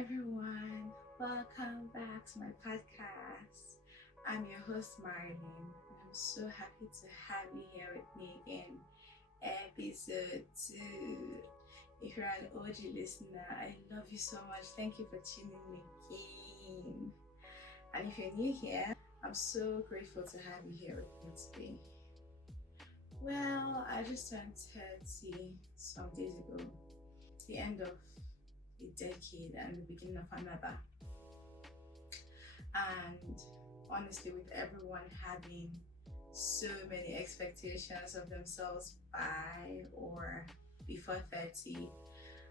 everyone, welcome back to my podcast. I'm your host Marilyn, and I'm so happy to have you here with me again. Episode 2. If you're an OG listener, I love you so much. Thank you for tuning in again. And if you're new here, I'm so grateful to have you here with me today. Well, I just turned 30 some days ago, the end of a decade and the beginning of another. And honestly, with everyone having so many expectations of themselves by or before 30,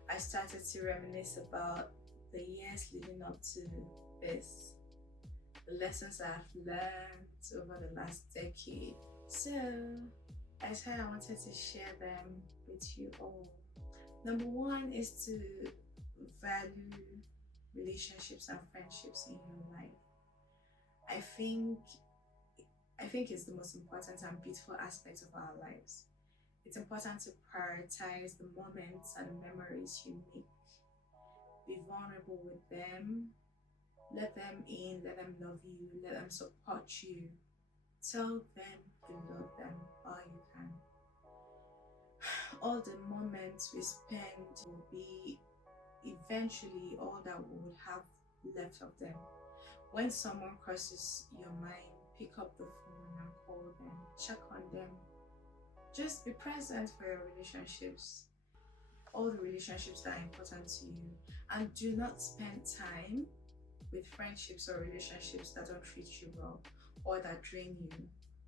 I started to reminisce about the years leading up to this, the lessons I've learned over the last decade. So I said I wanted to share them with you all. Number one is to value relationships and friendships in your life. I think it's the most important and beautiful aspect of our lives. It's important to prioritize the moments and the memories you make. Be vulnerable with them. Let them in, let them love you, let them support you. Tell them you love them all you can. All the moments we spend will be eventually all that we would have left of them. When someone crosses your mind, pick up the phone and call them, check on them. Just be present for your relationships, all the relationships that are important to you, and do not spend time with friendships or relationships that don't treat you well or that drain you.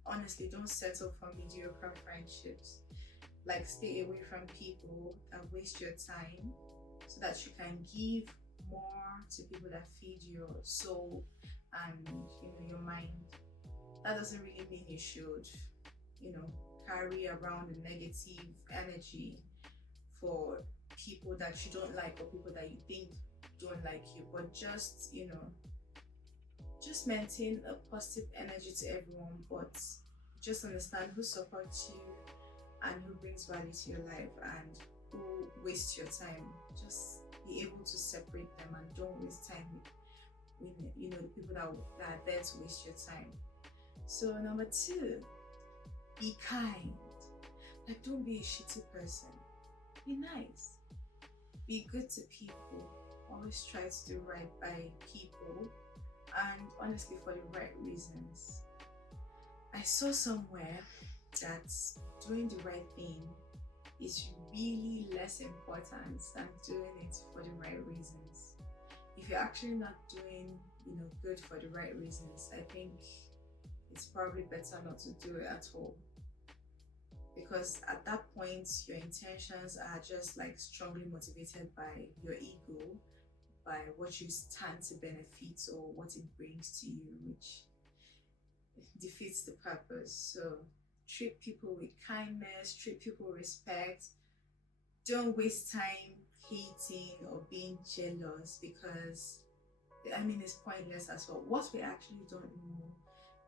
Honestly, don't settle for mediocre friendships. Like, stay away from people that waste your time so that you can give more to people that feed your soul and your mind. That doesn't really mean you should carry around the negative energy for people that you don't like or people that you think don't like you, but just maintain a positive energy to everyone, but just understand who supports you and who brings value to your life and who wastes your time. Just be able to separate them and don't waste time with the people that are there to waste your time. So number 2, be kind. Like, don't be a shitty person. Be nice. Be good to people. Always try to do right by people, and honestly for the right reasons. I saw somewhere that doing the right thing is really less important than doing it for the right reasons. If you're actually not doing good for the right reasons, I think it's probably better not to do it at all, because at that point your intentions are just like strongly motivated by your ego, by what you stand to benefit or what it brings to you, which defeats the purpose. So treat people with kindness, treat people with respect. Don't waste time hating or being jealous, because it's pointless as well. What we actually don't know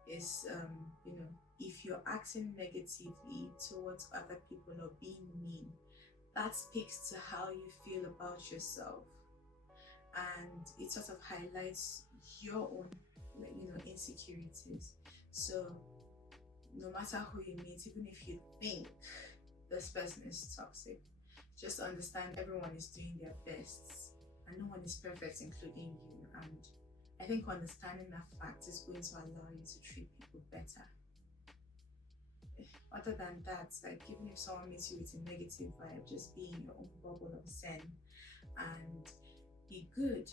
is if you're acting negatively towards other people or being mean, that speaks to how you feel about yourself, and it sort of highlights your own insecurities. So no matter who you meet, even if you think this person is toxic, just understand everyone is doing their best and no one is perfect, including you. And I think understanding that fact is going to allow you to treat people better. Other than that, like, even if someone meets you with a negative vibe, just be in your own bubble of zen and be good.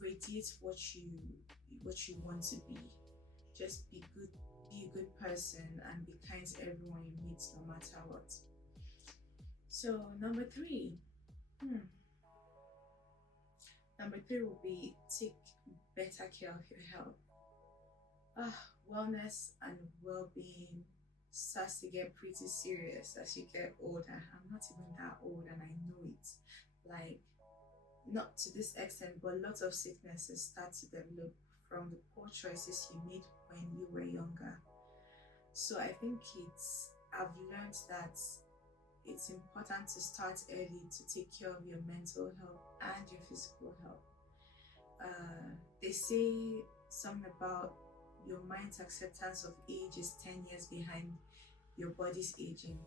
Radiate what you want to be. Just be good, be a good person, and be kind to everyone you meet, no matter what. So number 3 will be take better care of your health. Wellness and well-being starts to get pretty serious as you get older. I'm not even that old and I know it. Like, not to this extent, but lots of sicknesses start to develop from the poor choices you made when you were younger. So I think I've learned that it's important to start early to take care of your mental health and your physical health. They say something about your mind's acceptance of age is 10 years behind your body's aging.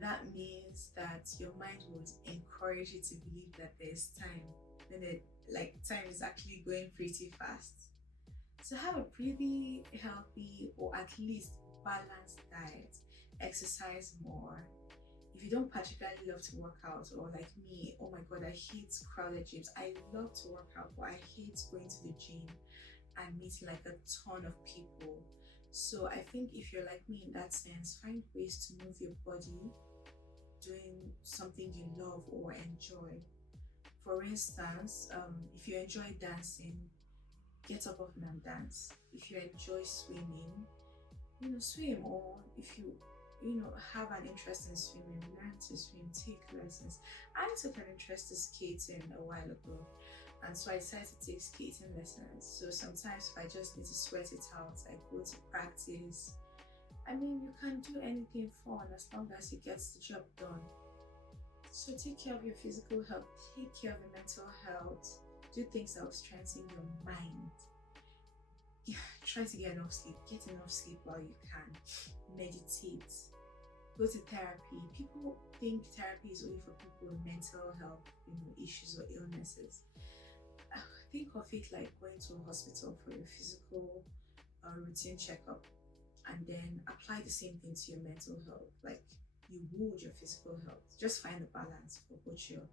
That means that your mind would encourage you to believe that there's time, when time is actually going pretty fast. So have a pretty healthy or at least balanced diet, exercise more. If you don't particularly love to work out, or like me, oh my god, I hate crowded gyms. I love to work out, but I hate going to the gym and meeting like a ton of people. So I think if you're like me in that sense, find ways to move your body doing something you love or enjoy. For instance, if you enjoy dancing, get up often and dance. If you enjoy swimming, swim. Or if you have an interest in swimming, learn to swim, take lessons. I took an interest in skating a while ago, and so I decided to take skating lessons. So sometimes if I just need to sweat it out, I go to practice. I mean, you can do anything fun as long as it gets the job done. So take care of your physical health, take care of your mental health, do things that will strengthen your mind. Try to get enough sleep while you can. Meditate, go to therapy. People think therapy is only for people with mental health issues or illnesses. Think of it like going to a hospital for your physical routine checkup, and then apply the same thing to your mental health like you would your physical health. Just find a balance for both your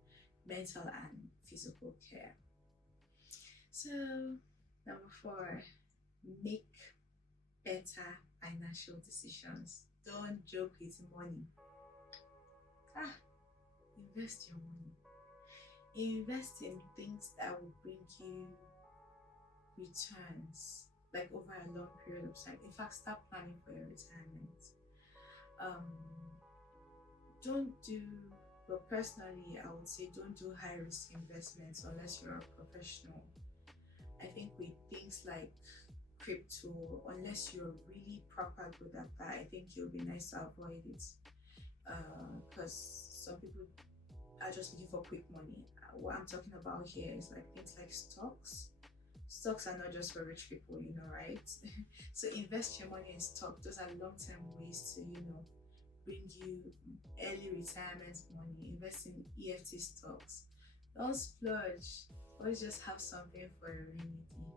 mental and physical care. So number 4, make better financial decisions. Don't joke with money. Invest your money. Invest in things that will bring you returns like over a long period of time. In fact, start planning for your retirement. Personally, I would say don't do high risk investments unless you're a professional. I think with things like crypto, unless you're really proper good at that, I think it'll be nice to avoid it, because some people are just looking for quick money. What I'm talking about here is like things like stocks. Stocks are not just for rich people, right? So invest your money in stock. Those are long-term ways to bring you early retirement money. Invest in EFT stocks. Don't splurge. Always just have something for a rainy day.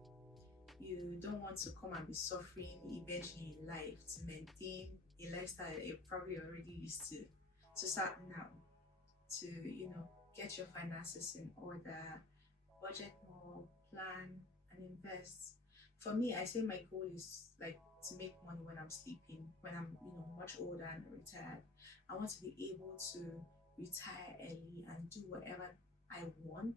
You don't want to come and be suffering eventually in life to maintain a lifestyle that you're probably already used to. So start now to get your finances in order, budget more, plan and invest. For me, I say my goal is like to make money when I'm sleeping, when I'm much older and retired. I want to be able to retire early and do whatever I want.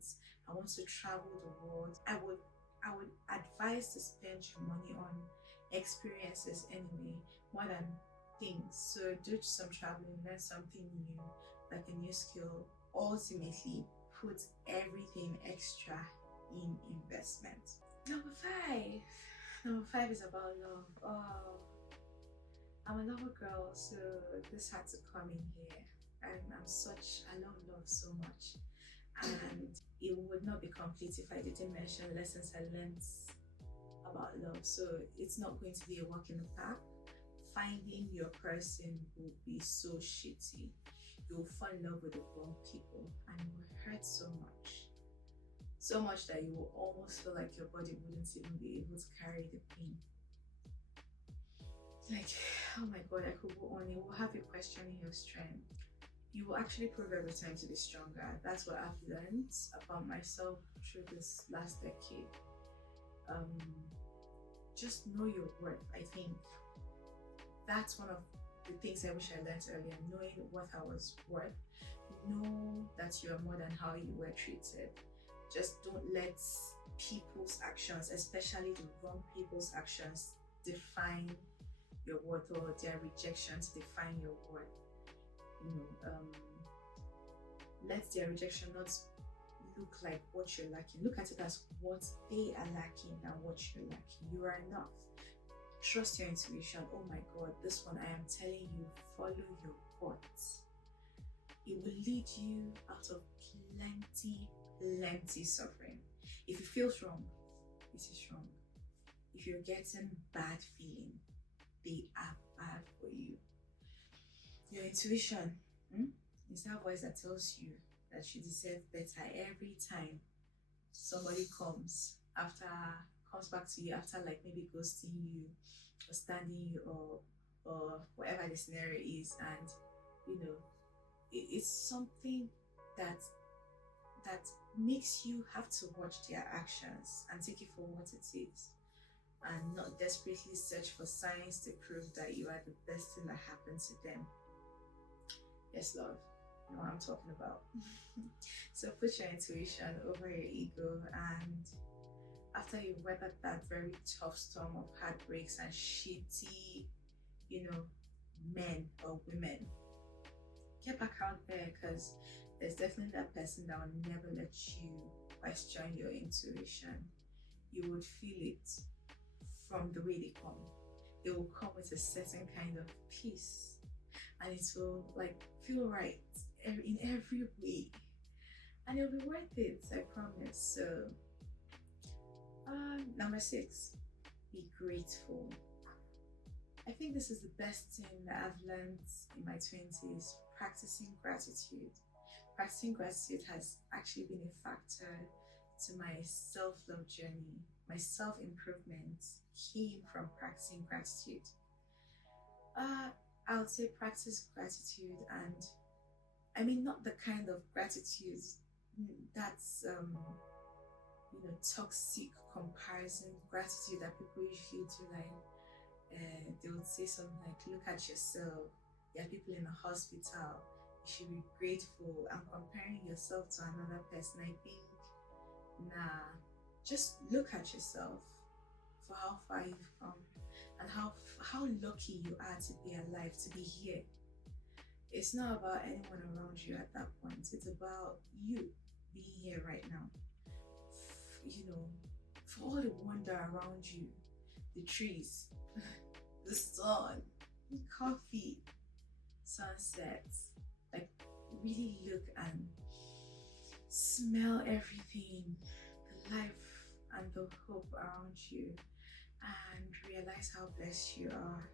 I want to travel the world. I would advise to spend your money on experiences anyway, more than things. So do some traveling, learn something new, like a new skill. Ultimately, put everything extra in investment. Number 5 is about love. Oh, I'm a lover girl, so this had to come in here. I love love so much, and it would not be complete if I didn't mention lessons I learned about love. So it's not going to be a walk in the park. Finding your person will be so shitty. You'll fall in love with the wrong people, and it will hurt so much that you will almost feel like your body wouldn't even be able to carry the pain. Like, oh my god, I could go on. It will have you questioning your strength. You will actually prove every time to be stronger. That's what I've learned about myself through this last decade. Just know your worth. I think that's one of the things I wish I learned earlier. Knowing what I was worth. Know that you are more than how you were treated. Just don't let people's actions, especially the wrong people's actions, define your worth, or their rejections define your worth. Let their rejection not look like what you're lacking. Look at it as what they are lacking and what you're lacking. You are enough. Trust your intuition. Oh my god, this one I am telling you, follow your gut. it will lead you out of plenty suffering. If you feel wrong, it is wrong. If you're getting bad feeling, they are bad for you. Your intuition is that voice that tells you that you deserve better every time somebody comes back to you after like maybe ghosting you or standing you or whatever the scenario is, and it's something that makes you have to watch their actions and take it for what it is, and not desperately search for signs to prove that you are the best thing that happened to them. Yes, love, you know what I'm talking about. So put your intuition over your ego, and after you weathered that very tough storm of heartbreaks and shitty, men or women, get back out there, because there's definitely that person that will never let you question your intuition. You would feel it from the way they come. They will come with a certain kind of peace, and it will like feel right in every way, and it'll be worth it, I promise. So number 6, be grateful. I think this is the best thing that I've learned in my 20s, practicing gratitude. Practicing gratitude has actually been a factor to my self-love journey. My self-improvement came from practicing gratitude. I would say practice gratitude, and I mean not the kind of gratitude that's toxic comparison gratitude that people usually do, like they would say something like, look at yourself, there are people in a hospital, you should be grateful, and comparing yourself to another person. I think, nah, just look at yourself for how far you've come and how lucky you are to be alive, to be here. It's not about anyone around you at that point, it's about you being here right now. For all the wonder around you, the trees, the sun, coffee, sunsets, like really look and smell everything, the life and the hope around you, and realize how blessed you are.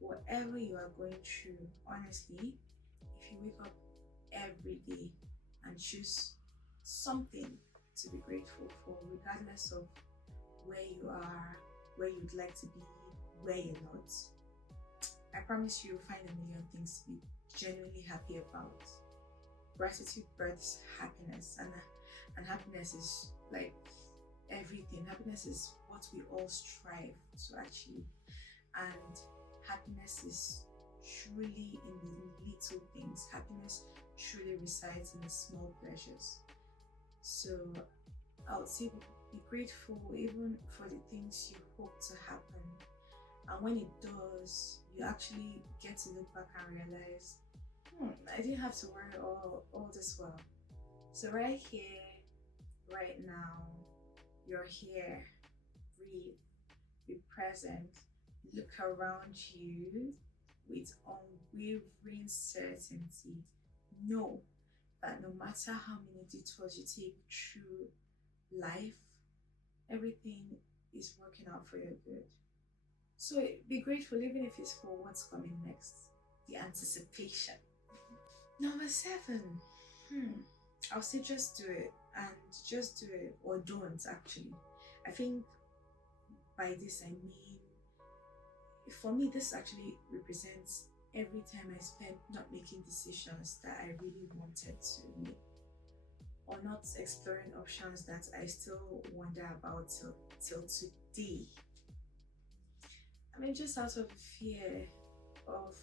Whatever you are going through, honestly, if you wake up every day and choose something to be grateful for, regardless of where you are, where you'd like to be, where you're not, I promise you'll find a million things to be genuinely happy about. Gratitude births happiness, and happiness is like everything. Happiness is what we all strive to achieve, and happiness is truly in the little things. Happiness truly resides in the small pleasures. So I would say be grateful even for the things you hope to happen, and when it does, you actually get to look back and realize, I didn't have to worry all this while. So right here, right now, you're here. Breathe, be present, look around you with unwavering certainty. Know that no matter how many detours you take through life, everything is working out for your good. So be grateful, even if it's for what's coming next, the anticipation. Number 7, I'll say just do it, and just do it, or don't actually. I think by this I mean, for me, this actually represents every time I spent not making decisions that I really wanted to make, or not exploring options that I still wonder about till today. I mean, just out of fear of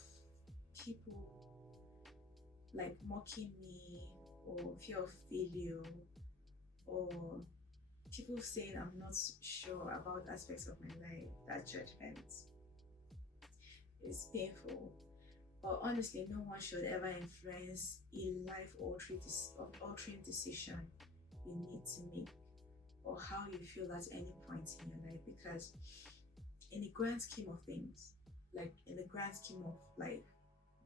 people like mocking me, or fear of failure, or people saying I'm not sure about aspects of my life. That judgment is painful, but honestly, no one should ever influence a life-altering decision you need to make, or how you feel at any point in your life, because in the grand scheme of things, like in the grand scheme of life,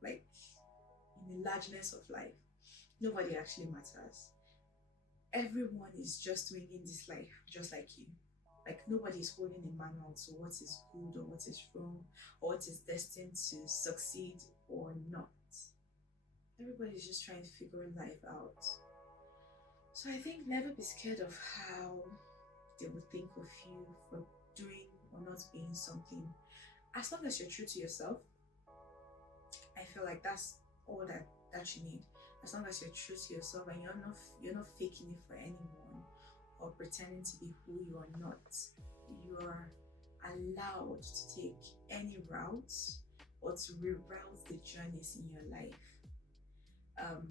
like in the largeness of life, nobody actually matters. Everyone is just winging this life just like you. Like nobody is holding a manual to what is good or what is wrong or what is destined to succeed or not. Everybody's just trying to figure life out. So I think never be scared of how they will think of you for doing or not being something. As long as you're true to yourself, I feel like that's all that you need. As long as you're true to yourself and you're not faking it for anyone or pretending to be who you are not, you are allowed to take any routes or to reroute the journeys in your life. Um,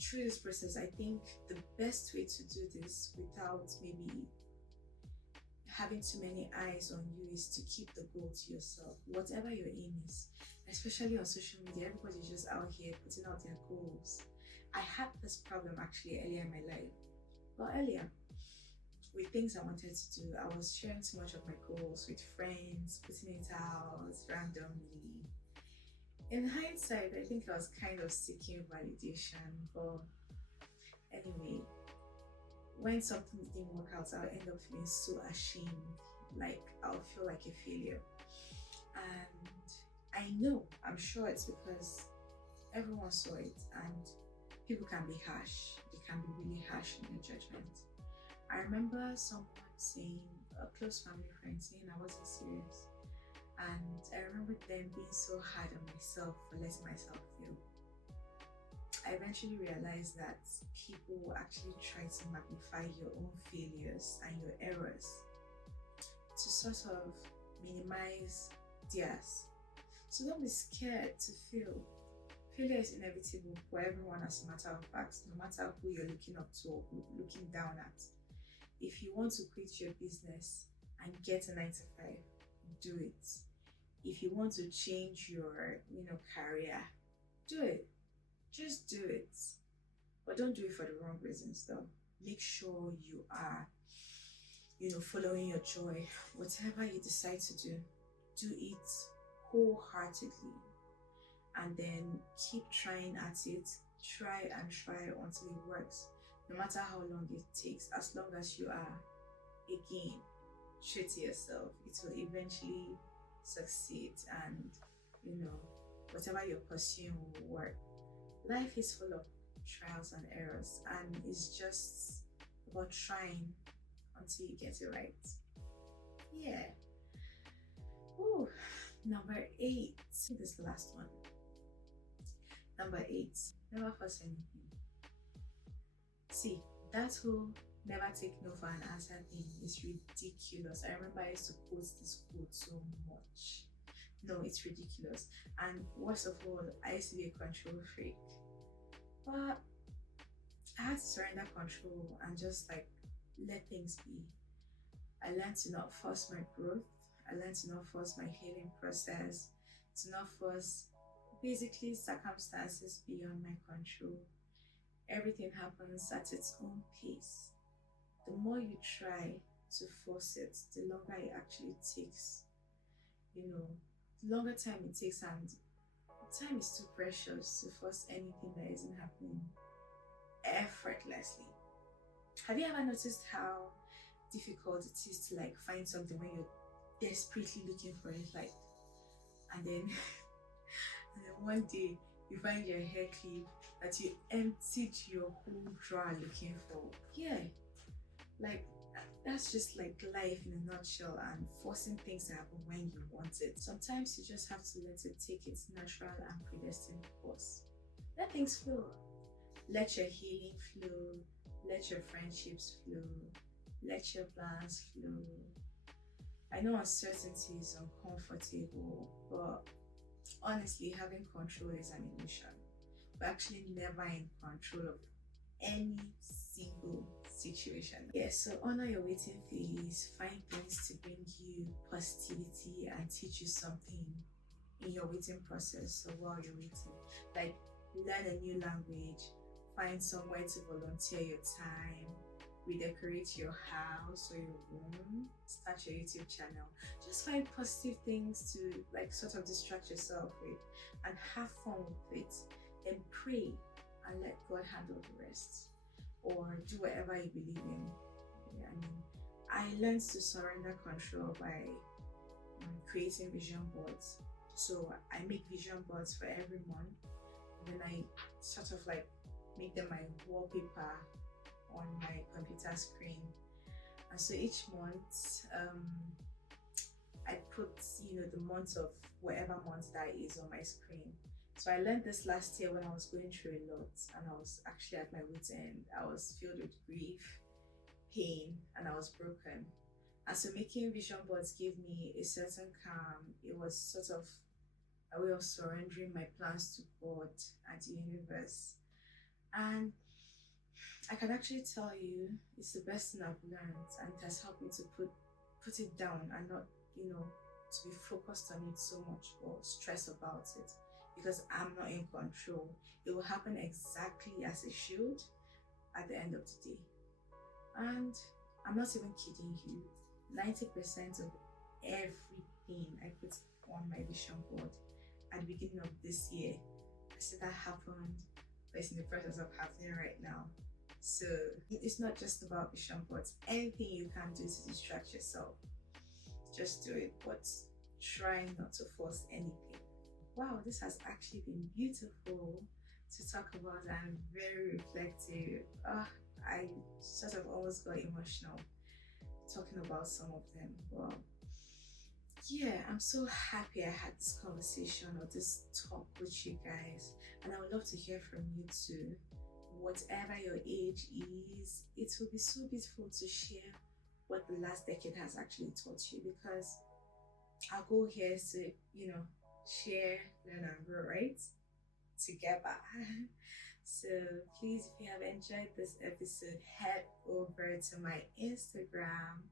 Through this process, I think the best way to do this without maybe having too many eyes on you is to keep the goal to yourself. Whatever your aim is, especially on social media, everybody's just out here putting out their goals. I had this problem actually earlier in my life. Well, earlier, with things I wanted to do, I was sharing too much of my goals with friends, putting it out randomly. In hindsight, I think I was kind of seeking validation, but anyway, when something didn't work out, I'll end up feeling so ashamed, like I'll feel like a failure. And I'm sure it's because everyone saw it, and people can be harsh. They can be really harsh in their judgment. I remember someone saying, a close family friend saying I wasn't serious. And I remember them being so hard on myself for letting myself feel. I eventually realized that people actually try to magnify your own failures and your errors to sort of minimize theirs. So don't be scared to fail. Failure is inevitable for everyone, as a matter of fact, no matter who you're looking up to or looking down at. If you want to quit your business and get a 9 to 5, do it. If you want to change your, career, do it. Just do it. But don't do it for the wrong reasons though. Make sure you are, following your joy. Whatever you decide to do it wholeheartedly. And then keep trying at it. Try and try until it works. No matter how long it takes, as long as you are, again, true to yourself, it will eventually succeed, and whatever you're pursuing will work. Life is full of trials and errors, and it's just about trying until you get it right. Yeah. Ooh, number 8. This is the last one. Number 8. Never force anything. See, that whole never take no for an answer thing is ridiculous. I remember I used to quote this quote so much. No, it's ridiculous. And worst of all, I used to be a control freak. But I had to surrender control and just let things be. I learned to not force my growth. I learned to not force my healing process, to not force basically circumstances beyond my control. Everything happens at its own pace. The more you try to force it, the longer it actually takes. The longer time it takes, and time is too precious to force anything that isn't happening effortlessly. Have you ever noticed how difficult it is to find something when you're desperately looking for it, and then and then one day you find your hair clip that you emptied your whole drawer looking for? Yeah, that's just life in a nutshell, and forcing things to happen when you want it. Sometimes you just have to let it take its natural and predestined course. Let things flow. Let your healing flow. Let your friendships flow. Let your plans flow. I know uncertainty is uncomfortable, but honestly, having control is an illusion. We're actually never in control of any single situation. Yes, so honor your waiting phase. Find things to bring you positivity and teach you something in your waiting process. So while you're waiting, learn a new language, find somewhere to volunteer your time, redecorate your house or your room, start your YouTube channel. Just find positive things to sort of distract yourself with and have fun with it. then pray and let God handle the rest, or do whatever you believe in. Yeah, I mean, I learned to surrender control by creating vision boards. So I make vision boards for every month, and then I sort of like make them my wallpaper on my computer screen. And so each month, I put, the month of whatever month that is on my screen. So I learned this last year when I was going through a lot, and I was actually at my wit's end. I was filled with grief, pain, and I was broken. And so making vision boards gave me a certain calm. It was sort of a way of surrendering my plans to God and the universe. And I can actually tell you it's the best thing I've learned, and it has helped me to put it down and not, to be focused on it so much or stress about it, because I'm not in control. It will happen exactly as it should at the end of the day. And I'm not even kidding you. 90% of everything I put on my vision board at the beginning of this year, I said that happened, but it's in the process of happening right now. So it's not just about vision boards. Anything you can do to distract yourself, just do it, but try not to force anything. Wow, this has actually been beautiful to talk about and very reflective. I sort of almost got emotional talking about some of them. Well, yeah, I'm so happy I had this conversation or this talk with you guys, and I would love to hear from you too. Whatever your age is, it will be so beautiful to share what the last decade has actually taught you, because our goal here is to, share, learn, and grow, right? Together. So please, if you have enjoyed this episode, head over to my Instagram,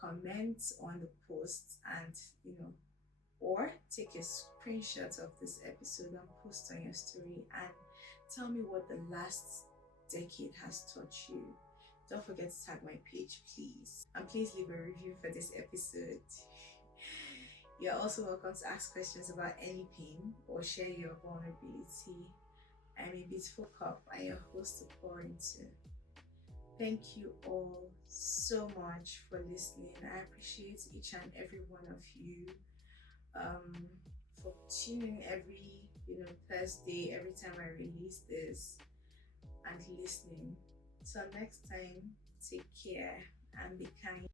comment on the post, and or take a screenshot of this episode and post on your story and tell me what the last decade has taught you. Don't forget to tag my page, please, and please leave a review for this episode. You're also welcome to ask questions about anything or share your vulnerability. I'm a beautiful cup and your host to pour into. Thank you all so much for listening. I appreciate each and every one of you for tuning every Thursday, every time I release this, and listening. So next time, take care and be kind.